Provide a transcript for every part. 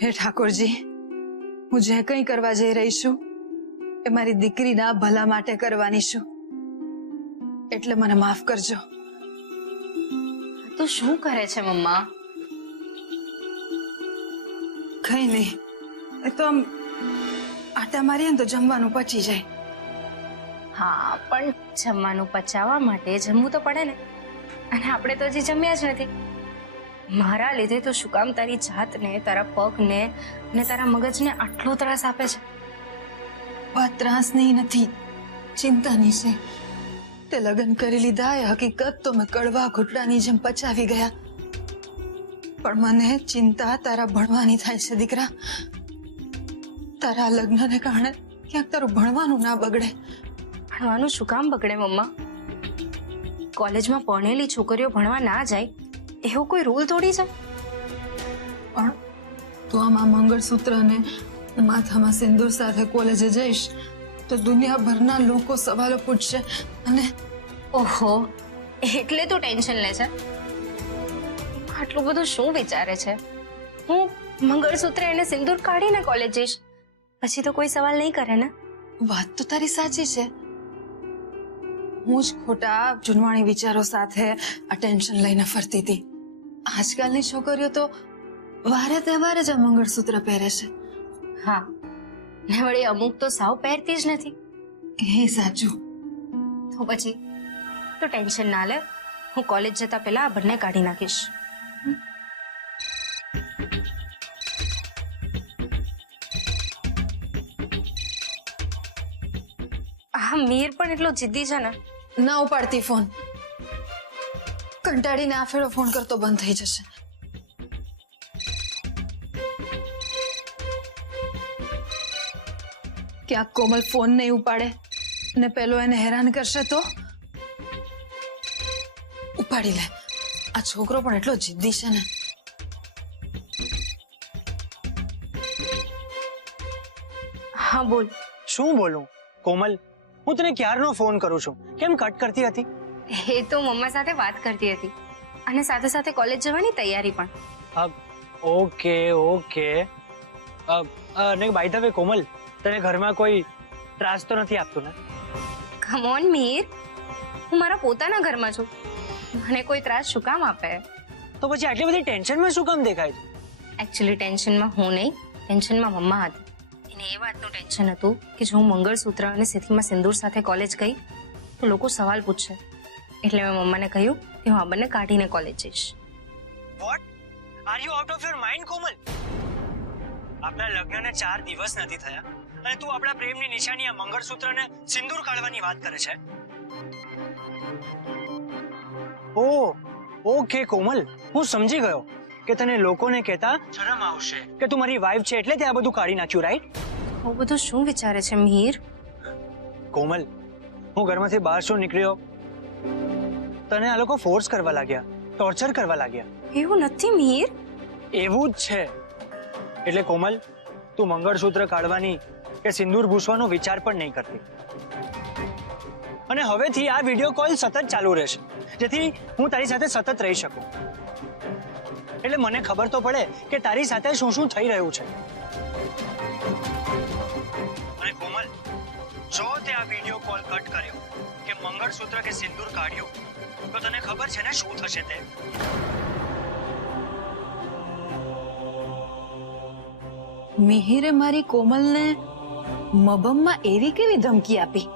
હે ઠાકોરજી, હું જે કંઈ કરવા જઈ રહી છું એ મારી દીકરીના ભલા માટે કરવાની છું, એટલે મને માફ કરજો. તું શું કરે છે મમ્મા? કઈ નહીં, એ તો આમ આટા મારીએ ને તો જમવાનું પચી જાય. હા, પણ જમવાનું પચાવવા માટે જમવું તો પડે ને, અને આપણે તો હજી જમ્યા જ નથી. મારા લીધે તો શું કામ તારી જાતને, તારા પગને અને તારા મગજને આટલો ત્રાસ આપે છે? વાત ત્રાસની નથી, ચિંતાની છે. તે લગ્ન કરી લીધા એ હકીકત તો મેં કડવા ઘૂંટડાની જેમ પચાવી ગયા, પણ મને ચિંતા તારા ભણવાની થાય છે દીકરા. તારા લગ્નને કારણે ક્યાંક તારું ભણવાનું ના બગડે. ભણવાનું શું કામ બગડે મમ્મા? કોલેજમાં ભણેલી છોકરીઓ ભણવા ના જાય એવો કોઈ રૂલ થોડી છે? પણ તું આમાં મંગળસૂત્ર અને માથામાં સિંદૂર સાથે કોલેજે જઈશ તો દુનિયાભરના લોકો સવાલો પૂછશે. અને ઓહો, એટલે તું ટેન્શન લે છે? આટલું બધું શું વિચારે છે? હું મંગળસૂત્ર અને સિંદૂર કાઢીને કોલેજ જઈશ પછી તો કોઈ સવાલ નહીં કરે ને? વાત તો તારી સાચી છે. હું જ ખોટા જૂનવાણી વિચારો સાથે આ ટેન્શન લઈને ફરતી હતી. આજકાલની છોકરીઓ તો વારે તહેવારે જ આ મંગળસૂત્ર પહેરે છે. હા, ને વળી અમુક તો સાવ પહેરતી જ નથી. એ સાચું. તો પછી તો ટેન્શન ના લે, હું કોલેજ જતા પહેલા આ બંને કાઢી નાખીશ. હા, મીર પણ એટલો જિદ્દી છે ને. ના ઉપાડતી ફોન. કંટાળીને આ ફેરો ફોન કરતો બંધ થઈ જશે. ક્યાંક કોમલ ફોન નહીં ઉપાડે ને પેલો એને હેરાન કરશે તો? ઉપાડી લે. આ છોકરો પણ એટલો જિદ્દી છે ને. હા બોલ. શું બોલું કોમલ? હું તને ક્યારનો ફોન કરું છું, કેમ કટ કરતી હતી? એ તો મમ્મા સાથે વાત કરતી હતી અને સાથે સાથે કોલેજ જવાની તૈયારી પણ. Okay okay. ને બાય ધ વે કોમલ, તને ઘરમાં કોઈ ત્રાસ તો નથી આપતું ને? કમ ઓન મીર, હું મારા પોતાના ઘરમાં છું, મને કોઈ ત્રાસ શું કામ આપે? તો પછી આટલી બધી ટેન્શનમાં શું કામ દેખાય છે? એકચ્યુઅલી ટેન્શનમાં હું નહીં, ટેન્શનમાં મમ્મા હતી. એને એ વાતનું ટેન્શન હતું કે જો હું મંગળસૂત્ર અને સિથીમાં સિંદૂર સાથે કોલેજ ગઈ તો લોકો સવાલ પૂછશે, એટલે મેં મમ્માને કહ્યું કે હું આ બંને કાઢીને કોલેજ જઈશ. What? Are you out of your mind Komal? આપણા લગ્નને 4 દિવસ નથી થયા અને તું આપણા પ્રેમની નિશાની આ મંગળસૂત્ર અને સિંદૂર કાઢવાની વાત કરે છે? ઓહ ઓકે કોમલ, હું સમજી ગયો કે તને લોકોને કહેતા શરમ આવશે કે તું મારી વાઈફ છે એટલે તે આ બધું કાઢી નાખ્યું, રાઈટ? આવું બધું શું વિચારે છે મીર? કોમલ, હું ઘરમાંથી બહાર શું નીકળ્યો, તને આ લોકો ફોર્સ કરવા લાગ્યા, ટોર્ચર કરવા લાગ્યા. એવું નથી મીર. એવું જ છે. એટલે કોમલ, તું મંગળસૂત્ર કાઢવાની કે સિંદૂર ભૂસવાનો વિચાર પણ નહીં કરતી. અને હવેથી આ વિડિયો કોલ સતત ચાલુ રહેશે, જેથી હું તારી સાથે સતત રહી શકું. એટલે મને ખબર તો પડે કે તારી સાથે શું શું થઈ રહ્યું છે. અને કોમલ, જો તે આ વિડિયો કોલ કટ કર્યો કે મંગળસૂત્ર કે સિંદૂર કાઢ્યું તો તને ખબર છે ને શું થશે તે? મિહિરે મારી કોમલને મબમમાં એવી કેવી ધમકી આપી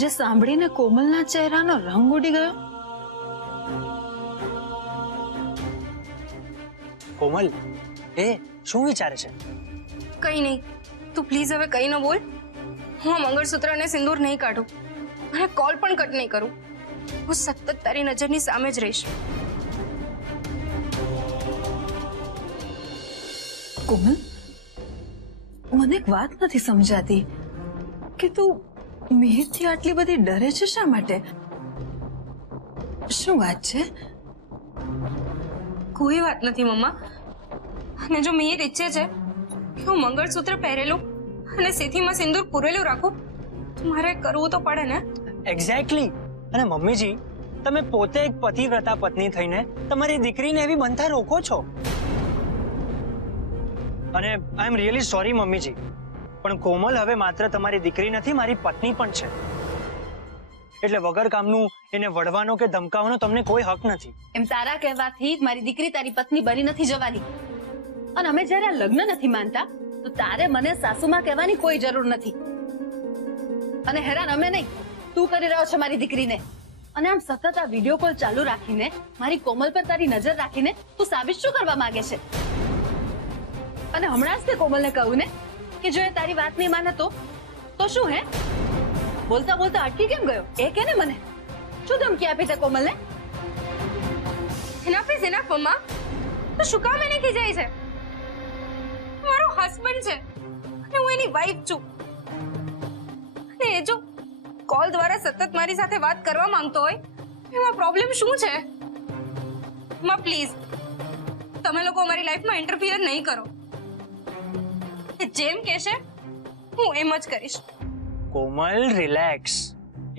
જે સાંભળીને કોમલના ચહેરાનો રંગ ઉડી ગયો? કોમલ, એ શું વિચારે છે? કઈ નહીં, તું પ્લીઝ હવે કઈ ન બોલ. હું આ મંગળસૂત્ર અને સિંદૂર નહીં કાઢું અને કોલ પણ કટ નહીં કરું. હું સતત તારી નજરની સામે જ રહીશ. કોમલ, મને એક વાત નથી સમજાતી કે તું મિહિરથી આટલી બધી ડરે છે શા માટે? શું વાત છે? કોઈ વાત નથી મમ્મા. અને જો મિહિર ઈચ્છે છે કે હું મંગળસૂત્ર પહેરેલું અને સિથીમાં સિંદૂર પૂરેલું રાખું તો મારે કરવું તો પડે ને? એક્ઝેક્ટલી. અને મમ્મીજી, તમે પોતે એક પતિવ્રતા પત્ની થઈને તમારી દીકરીને એવી બનતા રોકો છો. અને આઈ એમ રિયલી સોરી મમ્મીજી, પણ કોમલ હવે માત્ર તમારી દીકરી નથી, મારી પત્ની પણ છે. એટલે વગર કામનું એને વઢવાનો કે ધમકાવવાનો તમને કોઈ હક નથી. એમ તારા કહેવાથી જ મારી દીકરી તારી પત્ની બની નથી જવાની. અને અમે જ્યારે આ લગ્ન નથી માનતા તો તારે મને સાસુમાં કહેવાની કોઈ જરૂર નથી. અને હેરાન અમે નહીં, તું કરી રહ્યો છે મારી દીકરીને. અને આમ સતત આ વિડીયો કોલ ચાલુ રાખીને મારી કોમલ પર તારી નજર રાખીને તું સાબિત શું કરવા માંગે છે? અને હમણાં જ તે કોમલને કહ્યું ને કે જો એ તારી વાત નહીં માને તો શું? હે, બોલતા બોલતા અટકી કેમ ગયો? એ કે ને મને શું ધમકી આપી તે કોમલને? ઇનફ ઇઝ ઇનફ મમ્મા. તો શું કામ એને ખીજાય છે? મારો હસબન્ડ છે અને હું એની વાઈફ છું. અને એ જો કોલ દ્વારા સતત મારી સાથે વાત કરવા માંગતો હોય એમાં પ્રોબ્લેમ શું છે? માં પ્લીઝ તમે લોકો અમારી લાઈફમાં ઇન્ટરફિયર નહીં કરો. એ જેમ કહેશે હું એમ જ કરીશ. કોમલ રિલેક્સ.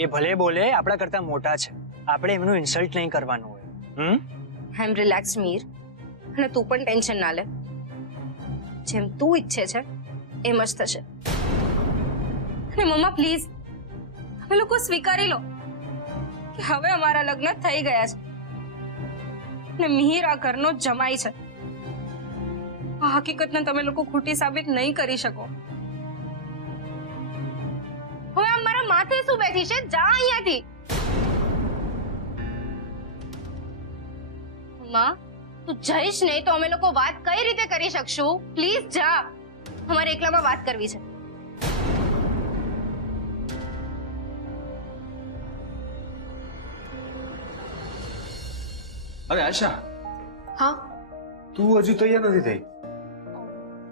એ ભલે બોલે, આપણા કરતા મોટા છે, આપણે એમનું ઇન્સલ્ટ નહીં કરવાનું હોય. આઈ એમ રિલેક્સ મીર, અને તું પણ ટેન્શન ના લે. જેમ તું ઈચ્છે છે એમ જ થશે. અને મમ્મા પ્લીઝ તમે લોકો સ્વીકારી લો કે હવે અમારા લગ્ન થઈ ગયા છે અને મિહિર આ ઘરનો જમાઈ છે. આ હકીકતને તમે લોકો ખોટી સાબિત નહીં કરી શકો. હવે આમ મારા માથે શું બેઠી છે? જા અહીંયાથી. માં તું જઈશ નહીં તો અમે લોકો વાત કઈ રીતે કરી શકશું? પ્લીઝ જા, અમારે એકલામાં વાત કરવી છે. અરે આશા, હા, તું હજુ તૈયાર નથી થઈ.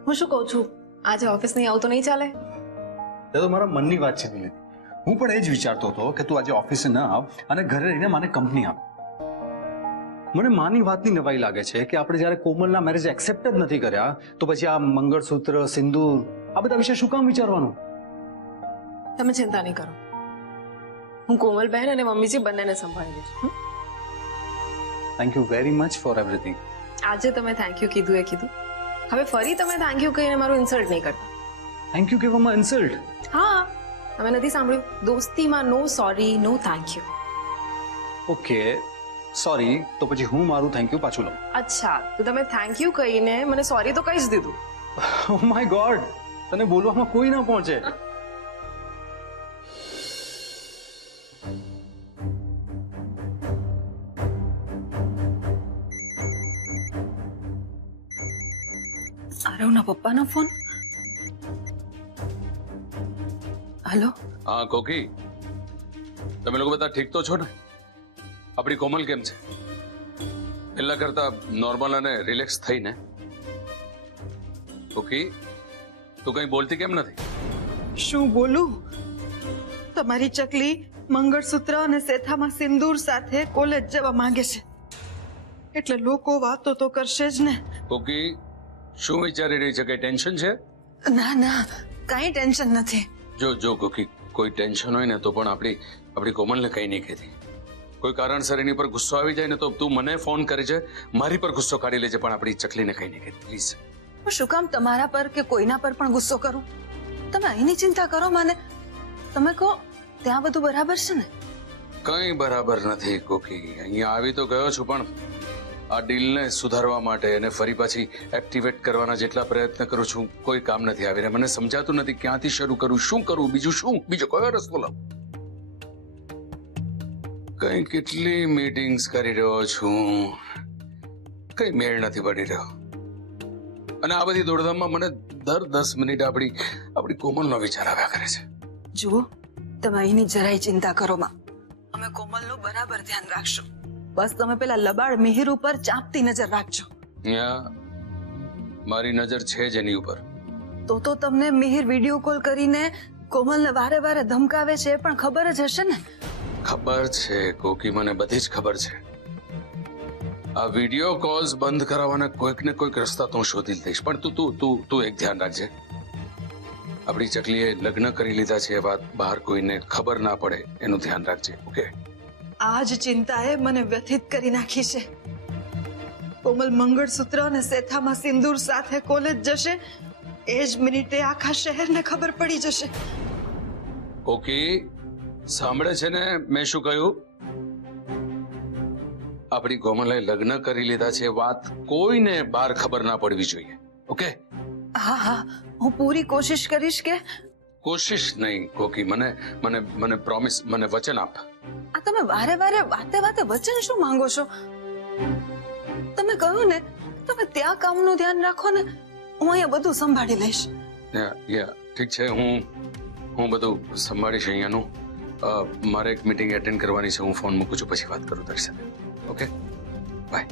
હું શું કહું છું, આજે ઓફિસ નહીં આવું તો નહીં ચાલે? એ તો મારા મનની વાત છે દિલે. હું પણ એ જ વિચારતો હતો કે તું આજે ઓફિસે ન આવ અને ઘરે રહીને મને કંપની આપ. મને માની વાતની નવાઈ લાગે છે કે આપણે જ્યારે કોમલના મેરેજ એક્સેપ્ટ જ નથી કર્યા તો પછી આ મંગળસૂત્ર, સિંદૂર, આ બધા વિશે શું કામ વિચારવાનું? તમે ચિંતા નહીં કરો, હું કોમલબહેન અને મમ્મીજી બંનેને સંભાળી લઈશ. Thank you very much for everything. આજે તમે થેન્ક યુ કીધું એ કીધું, હવે ફરી તમે થેન્ક યુ કહીને મારું ઇન્સલ્ટ નહીં કરતા. થેન્ક યુ કહેવામાં ઇન્સલ્ટ? હા, તમે નથી સાંભળ્યું? દોસ્તીમાં no sorry, no thank you. Okay sorry, તો પછી હું મારું થેન્ક યુ પાછું લઉં. અચ્છા, તો તમે થેન્ક યુ કહીને મને સોરી તો કહી જ દીધું. ઓ માય ગોડ, તને બોલવામાં કોઈ ના પહોંચે. આરવના પપ્પાનો ફોન. હલો. હા કોકી, તમે લોકો બધા ઠીક તો છો ને? આપણી કોમલ કેમ છે? પહેલા કરતા નોર્મલ અને રિલેક્સ થઈ ને? કોકી, તું કઈ બોલતી કેમ નથી? શું બોલું? તમારી ચકલી મંગળસૂત્ર અને સેથામાં સિંદૂર સાથે કોલેજ જવા માંગે છે, એટલે લોકો વાતો તો કરશે જ ને. કોકી, શું વિચારી રહી છે? કઈ ટેન્શન છે? ના ના, કાંઈ ટેન્શન નથી. જો કોકી, કોઈ ટેન્શન હોય ને તો પણ આપણી કોમલને કઈ નહીં કહેતી. કોઈ કારણસર એની પર ગુસ્સો આવી જાય ને તો તું મને ફોન કરી છે, મારી પર ગુસ્સો કાઢી લેજે, પણ આપણી ચકલીને કઈ નહીં કહેતી પ્લીઝ. હું શું કામ તમારા પર કે કોઈના પર પણ ગુસ્સો કરું? તમે અહીંની ચિંતા કરો મને. તમે કહો ત્યાં બધું બરાબર છે ને? કઈ બરાબર નથી કોકી. અહીંયા આવી તો ગયો છું, પણ આ ડીલને સુધારવા માટે અને ફરી પાછી એક્ટિવેટ કરવાના જેટલા પ્રયત્ન કરું છું કોઈ કામ નથી આવી રહ્યા. મને સમજાતું નથી ક્યાંથી શરૂ કરું, શું કરું, બીજો કયો રસ્તો લાવું. કઈ કેટલી મીટિંગ્સ કરી રહ્યો છું, કઈ મેળ નથી પડી રહ્યો. અને આ બધી દોડધામમાં મને દર 10 મિનિટ આપણી કોમલનો વિચાર આવ્યા કરે છે. જુઓ, તમે અહીંની જરાય ચિંતા કરો માં, અમે કોમલનું બરાબર ધ્યાન રાખશું. બસ તમે પેલા લબાડ મિહિર ઉપર ચાંપતી નજર રાખજો. મારી નજર છે જ એની ઉપર. તો તમને મિહિર વિડીયો કોલ કરીને કોમલને વારે વારે ધમકાવે છે એ પણ ખબર જ હશે ને? ખબર છે કોકી, મને બધી જ ખબર છે. આ વિડીયો કોલ્સ બંધ કરાવવાના કોઈક ને કોઈક રસ્તા તો હું શોધી લઈશ, પણ તું એક ધ્યાન રાખજે. આપણી ચકલીએ લગ્ન કરી લીધા છે એ વાત બહાર કોઈને ખબર ના પડે એનું ધ્યાન રાખજે. ઓકે? આ જ ચિંતાએ મને વ્યથિત કરી નાખી છે. કોમલ મંગળસૂત્ર અને સેથામાં સિંદૂર સાથે કોલેજ જશે એ જ મિનિટે આખા શહેરને ખબર પડી જશે. કોકી સાંભળે છે ને મેં શું કહ્યું? આપણી કોમલે લગ્ન કરી લીધા છે, વાત કોઈને બહાર ખબર ના પડવી જોઈએ. ઓકે? હા હા, હું પૂરી કોશિશ કરીશ કે કોશિશ નહીં કોકી, મને મને મને પ્રોમિસ, મને વચન આપ. આ તમે વારે વારે વાતે વાતે વચન શું માંગો છો? તમે કહ્યું ને તમે ત્યાં કામનું ધ્યાન રાખો ને, હું અહીંયા બધું સંભાળી લઈશ. ઠીક છે, હું બધું સંભાળીશ અહીંયાનું. મારે એક મીટિંગ એટેન્ડ કરવાની છે, હું ફોન મૂકું છું, પછી વાત કરું તારી સાથે. Okay, bye.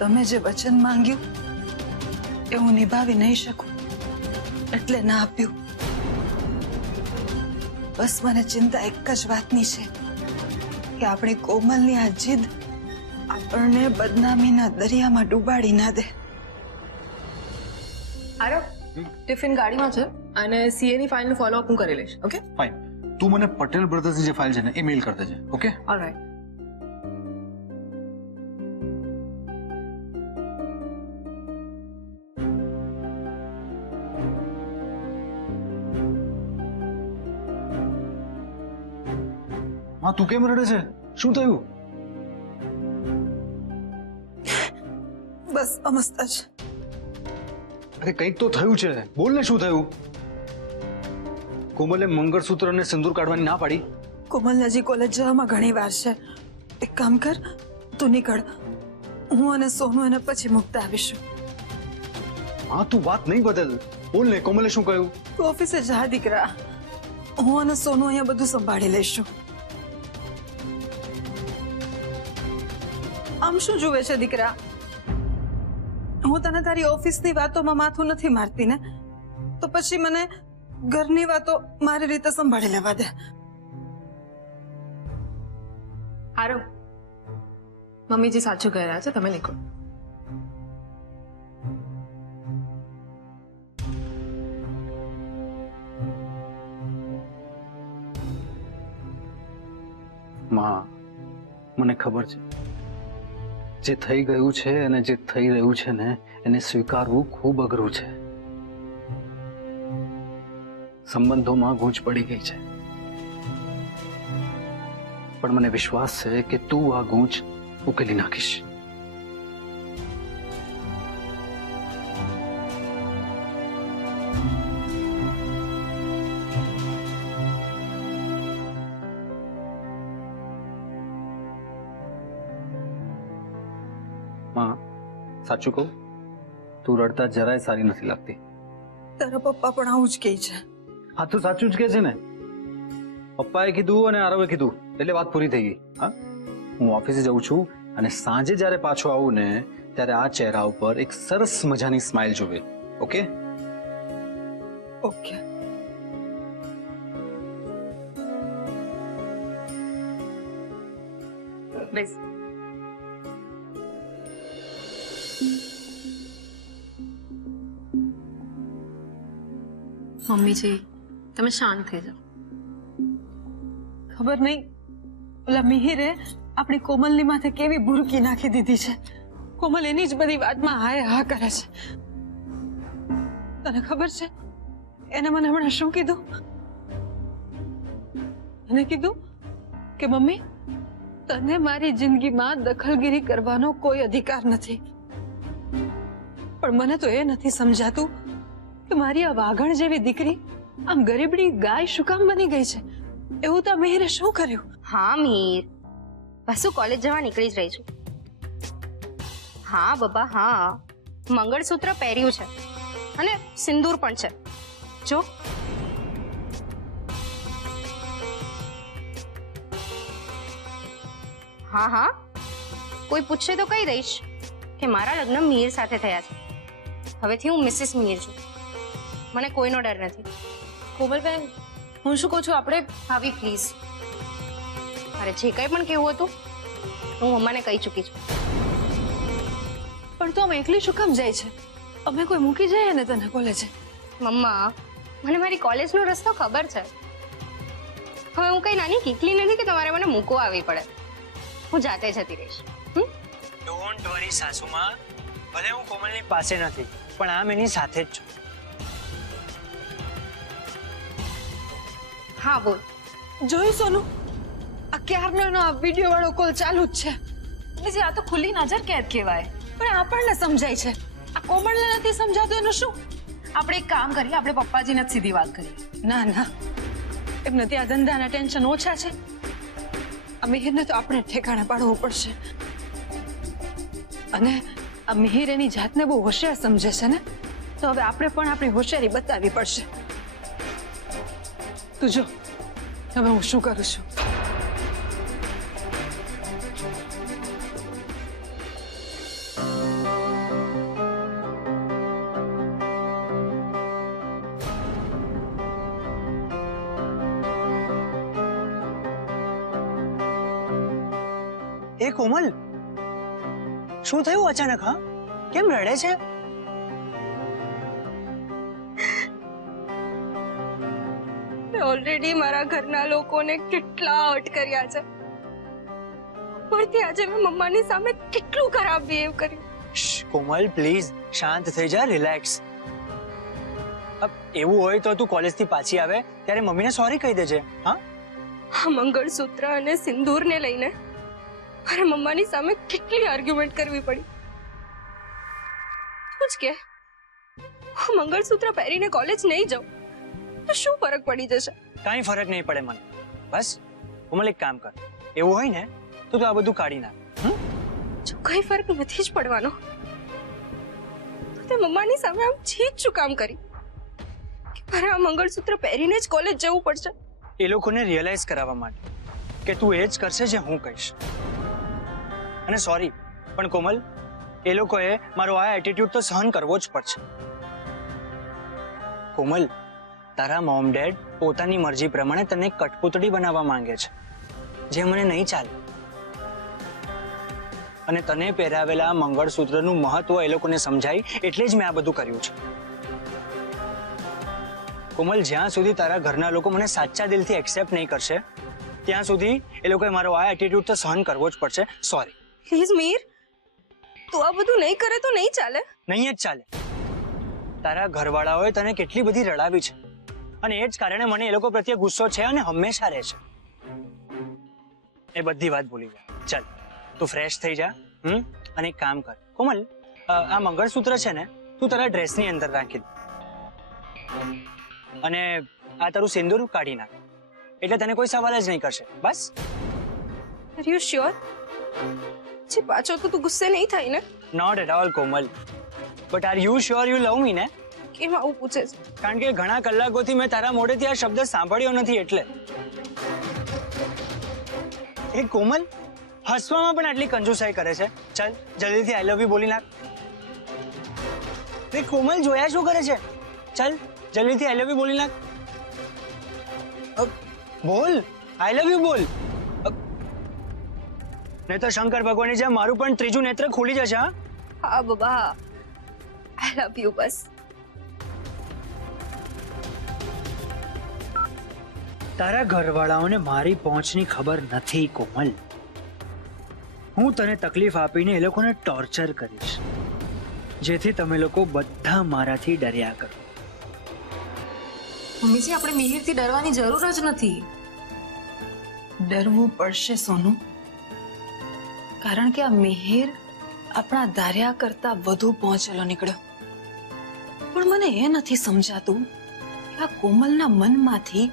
તમે જે વચન માંગ્યું એ હું નિભાવી નહીં શકું એટલે ના આપ્યું. બસ મને ચિંતા એક જ વાતની છે કે આપણી કોમલની આ જીદ આપણને બદનામીના દરિયામાં ડૂબાડી ના દે. આરવ, ટિફિન ગાડીમાં છે અને સીએ ની ફાઇલનું ફોલોઅપ હું કરી લઈશ. Okay, fine. તું મને પટેલ બ્રધર્સની જે ફાઇલ છે ને એ મેલ કરી દેજે. ઓકે? ઓલરાઈટ. હા, તું કેમ રડે છે? શું થયું? બસ અમસ્ત જ. અરે કંઈક તો થયું છે, બોલ ને શું થયું? કોમલે મંગળસૂત્ર અને સિંદૂર કાઢવાની ના પાડી. કોમલ હજી કોલેજ જવામાં ઘણી વાર છે. એક કામ કર, તું નીકળ, હું અને સોનુ એને પછી મૂકતા આવીશું. હા, તું વાત નહીં બદલ. બોલ ને, કોમલે શું કહ્યું? તું ઓફિસે જા દીકરા, હું અને સોનુ અહીંયા બધું સંભાળી લઈશું. આમ શું જુએ છે દીકરા? હું તને તારી ઓફિસની વાતોમાં માથું નથી મારતી ને, તો પછી મને ઘરની વાતો મારી રીતે સંભાળી લેવા દે. આરવ, મમ્મીજી સાચું કહી રહ્યા છે, તમે નીકળો. માં, મને ખબર છે જે થઈ ગયું છે અને જે થઈ રહ્યું છે ને એને સ્વીકારવું ખૂબ અઘરું છે. સંબંધોમાં ગૂંચ પડી ગઈ છે, પણ મને વિશ્વાસ છે કે તું આ ગૂંચ ઉકેલી નાખીશ. માં, સાચું કહું, તું રડતા જરાય સારી નથી લાગતી. તારા પપ્પા પણ આવું જ કહે છે. હા, તું સાચું જ કે છે ને. પપ્પાએ કીધું અને આરવે કીધું એટલે વાત પૂરી થઈ ગઈ. હા, હું ઓફિસે જઉં છું અને સાંજે જ્યારે પાછો આવું ને ત્યારે આ ચહેરા ઉપર એક સરસ મજાની સ્માઇલ જોવે. ઓકે? ઓકે. બેસ. મમ્મીજી, તમે શાંત થઈ જાઓ. ખબર નહીં ઓલા મિહિરે આપણી કોમલની માથે કેવી ભૂરકી નાખી દીધી છે. કોમલ એની જ બધી વાતમાં હાય હા કરે છે. તને ખબર છે એને મને હમણાં શું કીધું? એને કીધું કે મમ્મી, તને મારી જિંદગીમાં દખલગીરી કરવાનો કોઈ અધિકાર નથી. પણ મને તો એ નથી સમજાતું કે મારી આ વાઘણ જેવી દીકરી આમ ગરીબડી ગાય શું કામ બની ગઈ છે? એવું તો મિહિરે શું કર્યું? હા મિહિર, બસ હું કોલેજ જવા નીકળી જ રહી છું. હા બાબા, હા, મંગળસૂત્ર પહેર્યું છે અને સિંદૂર પણ છે. જો હા હા, કોઈ પૂછશે તો કહી દઈશ કે મારા લગ્ન મિહિર સાથે થયા છે. હવેથી હું મિસિસ મિહિર છું, મને કોઈનો ડર નથી. કોમલબેન, હું શું કહું છું, આપણે ભાભી પ્લીઝ, અરે જે કંઈ પણ કહેવું હતું હું મમ્માને કહી ચૂકી છું. પણ તું આમ એકલી શું કામ જાય છે? અમે કોઈ મૂકી જાય ને તને કોલેજે? મમ્મા, મને મારી કોલેજનો રસ્તો ખબર છે. હવે હું કઈ નાની કીકલી નથી કે તમારે મને મૂકવા આવી પડે. હું જાતે જતી રહીશ. ડોન્ટ વરી સાસુમાં, ભલે હું કોમલની પાસે નથી પણ આમ એની સાથે જ છું. હા બોલ. જોયું સોનું, આ ક્યારનો એનો આ વિડીયો વાળો કોલ ચાલુ જ છે. મમ્મીજી આ તો ખુલ્લી નજર કેદ કહેવાય. પણ આપણને સમજાય છે, આ કોમળને નથી સમજાતું એનું શું? આપણે એક કામ કરીએ, આપણે પપ્પાજીને જ સીધી વાત કરીએ. ના ના, એમને ત્યાં ધંધાના ટેન્શન ઓછા છે. આ મિહિરને તો આપણે ઠેકાણે પાડવું પડશે. અને આ મિહિર એની જાતને બહુ હોશિયાર સમજે છે ને, તો હવે આપણે પણ આપણી હોશિયારી બતાવવી પડશે. તું જો હવે હું શું કરું છું. એ કોમલ, શું થયું અચાનક? હા, કેમ રડે છે? ઓલરેડી મારા ઘરના લોકોને કેટલા હર્ટ કર્યા છે. પરથી આજે મેં મમ્માની સામે કેટલું ખરાબ બિહેવ કર્યું. કોમલ પ્લીઝ શાંત થઈ જા, રિલેક્સ. એવું હોય તો તું કોલેજથી પાછી આવે ત્યારે મમ્મીને સોરી કહી દેજે. હા, આ મંગળસૂત્ર અને સિંદૂરને લઈને મારે મમ્માની સામે કેટલી આર્ગ્યુમેન્ટ કરવી પડી. તું જ કે હું મંગળસૂત્ર પહેરીને કોલેજ નહીં જાઉં તો શું ફરક પડી જશે? કાંઈ ફરક નહીં પડે મને. બસ કોમલ એક કામ કર, એવું હોય ને તો તું આ બધું કાઢી નાખ. જો કઈ ફરક નથી જ પડવાનો તો તે મમ્માની સામે આમ ચીજ શું કામ કરી કે મારે આ મંગળસૂત્ર પહેરીને જ કોલેજ જવું પડશે? એ લોકોને રિયલાઇઝ કરાવવા માટે કે તું એ જ કરશે જે હું કહીશ. અને સોરી પણ કોમલ, એ લોકોએ મારો આ એટીટ્યુડ તો સહન કરવો જ પડશે. કોમલ, તારા મોમ ડેડ પોતાની મરજી પ્રમાણે તને કઠપૂતળી બનાવવા માંગે છે, જે મને નહીં ચાલે. અને તને પહેરાવેલા મંગળસૂત્રનું મહત્વ એ લોકોને સમજાય એટલે જ મેં આ બધું કર્યું છે. કોમલ, જ્યાં સુધી તારા ઘરના લોકો મને સાચા દિલથી એક્સેપ્ટ નહીં કરશે ત્યાં સુધી એ લોકોએ મારો આ એટીટ્યુડ તો સહન કરવો જ પડશે. સોરી. પ્લીઝ મીર, તું આ બધું નહીં કરે તો નહીં ચાલે. નહીં જ ચાલે. તારા ઘરવાળાઓએ તને કેટલી બધી રડાવી છે અને એ જ કારણે મને એ લોકો પ્રત્યે ગુસ્સો છે અને હંમેશા રહે છે. એ બધી વાત ભૂલી જા. ચાલ તું ફ્રેશ થઈ જા. અને એક કામ કર કોમલ, આ મંગળસૂત્ર છે ને તું તારા ડ્રેસની અંદર રાખી દે અને આ તારું સિંદૂર કાઢી નાખ, એટલે તને કોઈ સવાલ જ નહીં કરશે. બસ. Are you sure? જી પાછો તો તું ગુસ્સે નહીં થાય ને? Not at all Komal, but are you sure you love me ને? કેમ આવું પૂછે છે? કારણ કે ઘણા કલાકોથી મેં તારા મોઢેથી આ શબ્દ સાંભળ્યો નથી એટલે. એ કોમલ, હસવામાં પણ આટલી કંજુસાઈ કરે છે. ચાલ જલ્દીથી આઈ લવ યુ બોલી નાખ. એ કોમલ, જોયા શું કરે છે? ચાલ જલ્દીથી આઈ લવ યુ બોલી નાખ. બોલ, આઈ લવ યુ બોલ. નહીં તો શંકર ભગવાનની જેમ મારું પણ ત્રીજું નેત્ર ખુલી જશે. હા બાબા, આઈ લવ યુ. બસ. તારા ઘરવાળાઓને મારી પહોંચની ખબર નથી કોમલ. હું તને તકલીફ આપીને એ લોકોને ટોર્ચર કરીશ, જેથી તમે લોકો બધા મારાથી ડર્યા કરો. મમ્મીજી આપણે મિહિરથી ડરવાની જરૂર જ નથી. ડરવું પડશે સોનું, કારણ કે આ મિહિર આપણા ધાર્યા કરતા વધુ પહોંચેલો નીકળ્યો. પણ મને એ નથી સમજાતું કે આ કોમલના મનમાંથી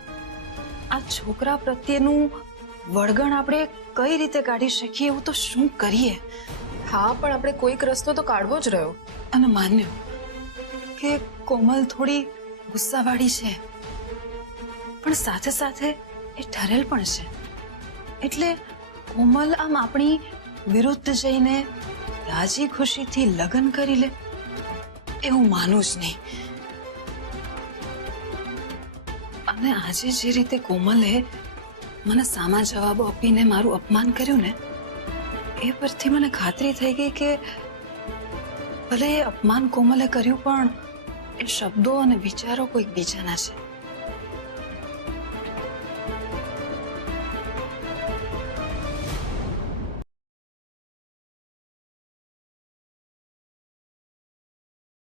આ છોકરા પ્રત્યેનું વળગણ આપણે કઈ રીતે કાઢી શકીએ, એવું તો શું કરીએ? હા, પણ આપણે કોઈક રસ્તો તો કાઢવો જ રહ્યો. અને માન્યો કે કોમલ થોડી ગુસ્સાવાળી છે, પણ સાથે સાથે એ ઠરેલ પણ છે. એટલે કોમલ આમ આપણી વિરુદ્ધ જઈને રાજી ખુશીથી લગ્ન કરી લે એવું માનું જ નહીં. અને આજે જે રીતે કોમલે મને સામા જવાબો આપીને મારું અપમાન કર્યું ને, એ પરથી મને ખાતરી થઈ ગઈ કે ભલે એ અપમાન કોમલે કર્યું પણ એ શબ્દો અને વિચારો કોઈક બીજાના છે.